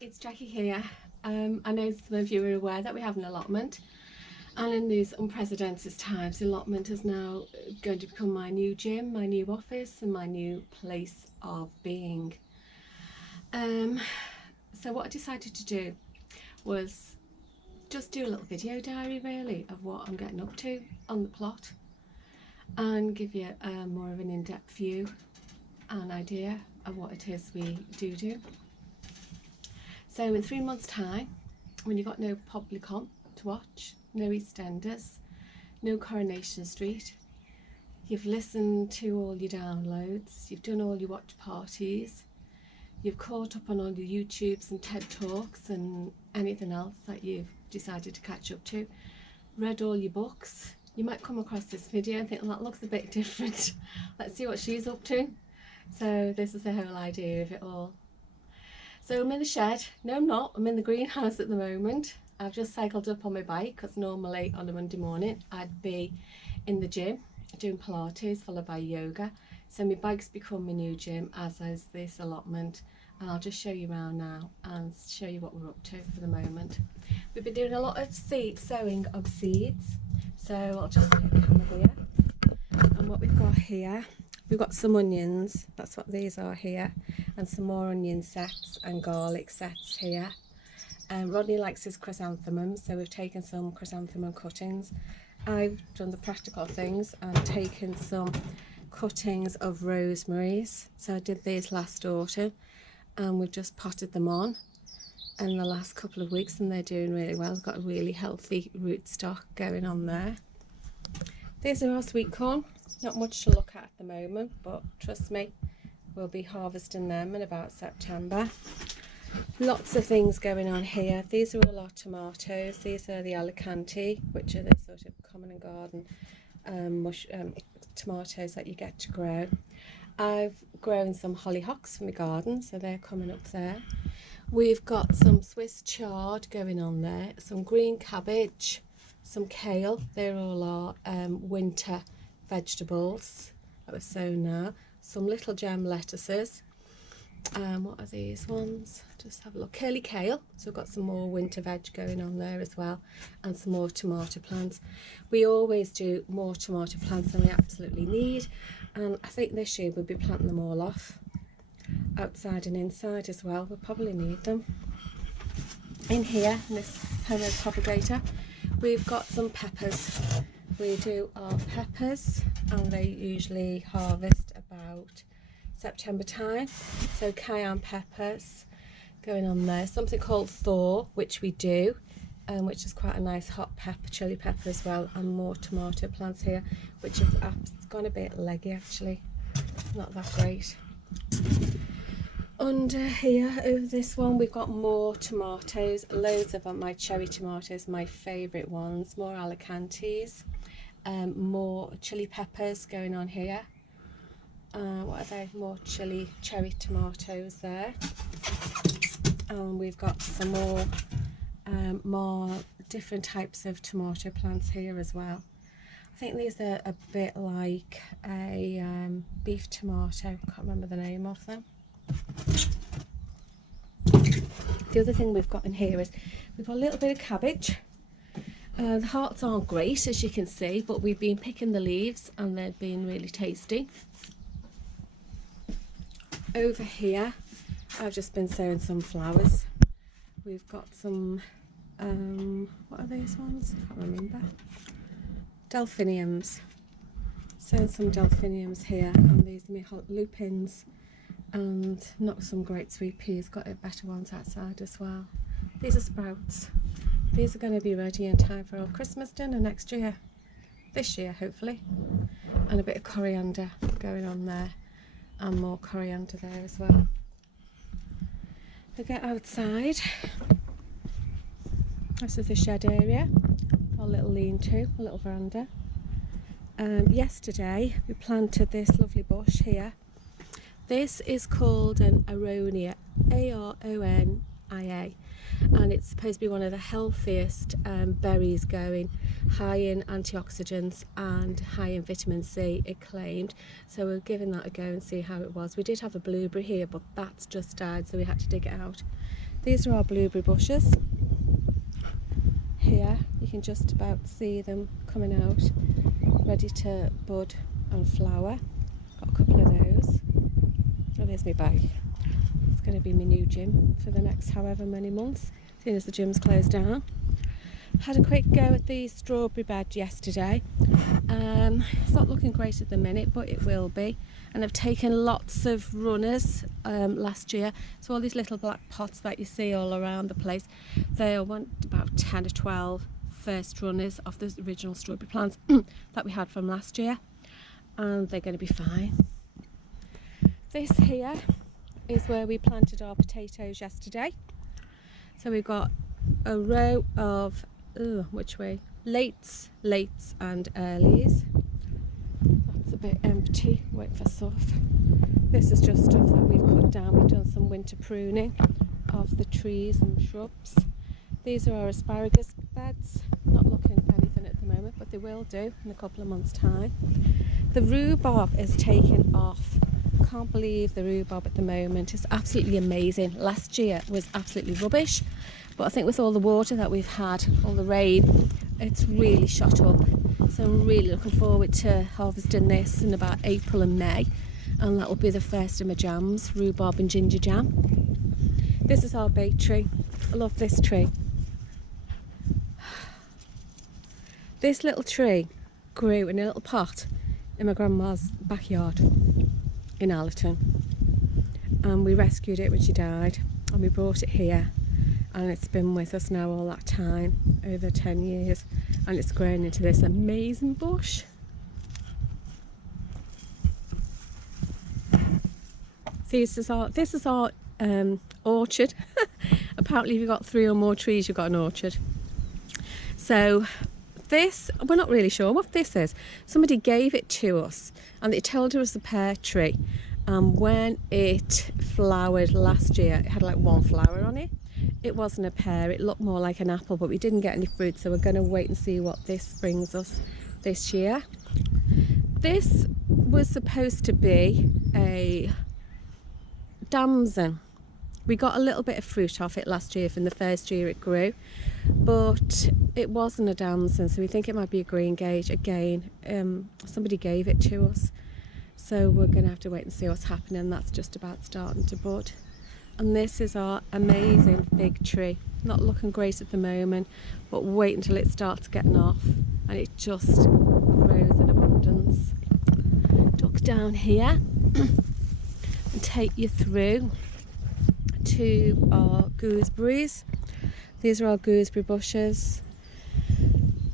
it's Jackie here. I know some of you are aware that we have an allotment, and in these unprecedented times, the allotment is now going to become my new gym, my new office and my new place of being. So what I decided to do was just do a little video diary really of what I'm getting up to on the plot and give you more of an in-depth view and idea of what it is we do. So in 3 months' time, when you've got no Publicon to watch, no EastEnders, no Coronation Street, you've listened to all your downloads, you've done all your watch parties, you've caught up on all your YouTubes and TED Talks and anything else that you've decided to catch up to, read all your books, you might come across this video and think, well, that looks a bit different. Let's see what she's up to. So this is the whole idea of it all. So I'm in the shed. No, I'm not. I'm in the greenhouse at the moment. I've just cycled up on my bike because normally on a Monday morning I'd be in the gym doing Pilates followed by yoga. So my bike's become my new gym, as is this allotment. And I'll just show you around now and show you what we're up to for the moment. We've been doing a lot of sowing of seeds. So I'll just take the camera here. And what we've got here, we've got some onions, that's what these are here, and some more onion sets and garlic sets here. Rodney likes his chrysanthemums, so we've taken some chrysanthemum cuttings. I've done the practical things and taken some cuttings of rosemaries. So I did these last autumn and we've just potted them on in the last couple of weeks and they're doing really well. We've got a really healthy rootstock going on there. These are our sweet corn. Not much to look at the moment, but trust me, we'll be harvesting them in about September. Lots of things going on here. These are all our tomatoes. These are the Alicante, which are the sort of common and garden tomatoes that you get to grow. I've grown some hollyhocks from my garden, so they're coming up there. We've got some Swiss chard going on there, some green cabbage, some kale. They're all our winter vegetables that we've sown now. Some little gem lettuces. What are these ones? Just have a look. Curly kale. So we've got some more winter veg going on there as well, and some more tomato plants. We always do more tomato plants than we absolutely need, and I think this year we'll be planting them all off, outside and inside as well. We'll probably need them. In here, in this homemade propagator, we've got some peppers. We do our peppers and they usually harvest about September time. So cayenne peppers going on there. Something called Thor, which we do, which is quite a nice hot pepper, chili pepper as well, and more tomato plants here, which have gone a bit leggy actually, not that great. Under here, over this one, we've got more tomatoes, loads of my cherry tomatoes, my favourite ones, more Alicantes, more chili peppers going on here. What are they? More cherry tomatoes there. And we've got some more different types of tomato plants here as well. I think these are a bit like a beef tomato, can't remember the name of them. The other thing we've got in here is we've got a little bit of cabbage. The hearts aren't great, as you can see, but we've been picking the leaves and they've been really tasty. Over here, I've just been sowing some flowers. We've got some, what are these ones? I can't remember. Delphiniums. Sowing some delphiniums here, and these are my lupins. And not some great sweet peas, got better ones outside as well. These are sprouts. These are going to be ready in time for our Christmas dinner next year. This year, hopefully. And a bit of coriander going on there. And more coriander there as well. We get outside. This is the shed area. Our little lean-to, a little veranda. Yesterday, we planted this lovely bush here. This is called an aronia, A-R-O-N-I-A, and it's supposed to be one of the healthiest berries going, high in antioxidants and high in vitamin C, it claimed. So we're giving that a go and see how it was. We did have a blueberry here, but that's just died, so we had to dig it out. These are our blueberry bushes. Here you can just about see them coming out, ready to bud and flower. Got a couple of those. Oh, there's my bag. It's going to be my new gym for the next however many months, as soon as the gym's closed down. Had a quick go at the strawberry bed yesterday. It's not looking great at the minute, but it will be. And I've taken lots of runners last year. So all these little black pots that you see all around the place, they are about 10 or 12 first runners of the original strawberry plants that we had from last year. And they're going to be fine. This here is where we planted our potatoes yesterday. So we've got a row of, which way? Lates and earlies. That's a bit empty, wait for stuff. This is just stuff that we've cut down. We've done some winter pruning of the trees and shrubs. These are our asparagus beds. Not looking anything at the moment, but they will do in a couple of months' time. The rhubarb is taken off. Can't believe the rhubarb at the moment. It's absolutely amazing. Last year was absolutely rubbish, but I think with all the water that we've had, all the rain, it's really shot up. So I'm really looking forward to harvesting this in about April and May, and that will be the first of my jams, rhubarb and ginger jam. This is our bay tree. I love this tree. This little tree grew in a little pot in my grandma's backyard in Allerton, and we rescued it when she died, and we brought it here, and it's been with us now all that time, over 10 years, and it's grown into this amazing bush. This is our orchard. Apparently if you've got 3 or more trees, you've got an orchard. So this, we're not really sure what this is. Somebody gave it to us and they told us a pear tree, and when it flowered last year, it had like 1 flower on it. It wasn't a pear, it looked more like an apple, but we didn't get any fruit, so we're going to wait and see what this brings us this year. This was supposed to be a damson. We got a little bit of fruit off it last year from the first year it grew, but it wasn't a damson, so we think it might be a green gage again. Somebody gave it to us, so we're going to have to wait and see what's happening. That's just about starting to bud. And this is our amazing big tree. Not looking great at the moment, but wait until it starts getting off and it just grows in abundance. Duck down here and take you through to our gooseberries. These are our gooseberry bushes.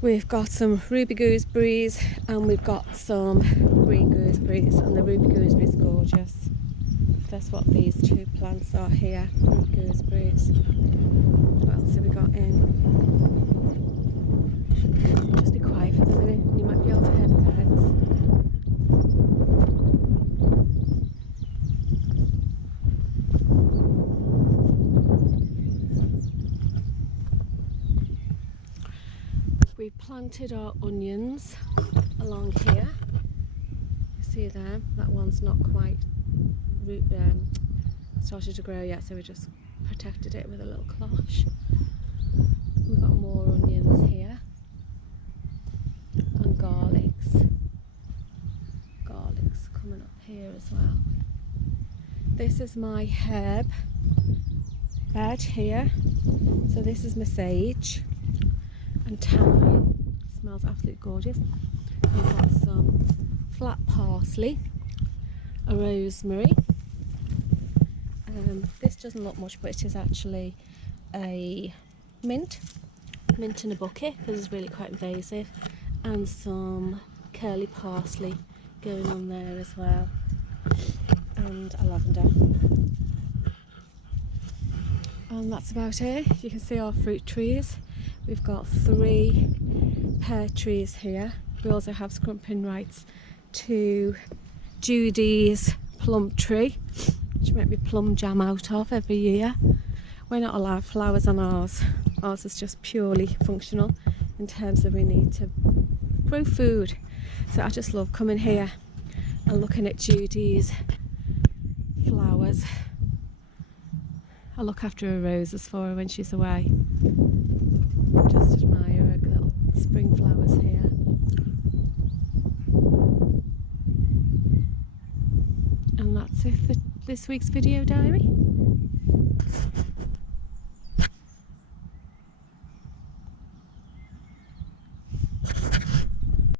We've got some ruby gooseberries and we've got some green gooseberries, and the ruby gooseberry is gorgeous. That's what these 2 plants are here, ruby gooseberries. What else have we got in? Just be quiet for the minute, you might be able to hear the birds. We planted our onions along here. You see there, that one's not quite started to grow yet, so we just protected it with a little cloche. We've got more onions here, and garlics coming up here as well. This is my herb bed here. So this is my sage and thyme. Smells absolutely gorgeous. We've got some flat parsley, a rosemary. This doesn't look much, but it is actually a mint in a bucket because it's really quite invasive, and some curly parsley going on there as well, and a lavender. And that's about it. You can see our fruit trees. We've got 3 pear trees here. We also have scrumping rights to Judy's plum tree, which we make me plum jam out of every year. We're not allowed flowers on ours. Ours is just purely functional in terms of we need to grow food. So I just love coming here and looking at Judy's flowers. I look after her roses for her when she's away. Just admire her little spring flowers here. And that's it for this week's video diary.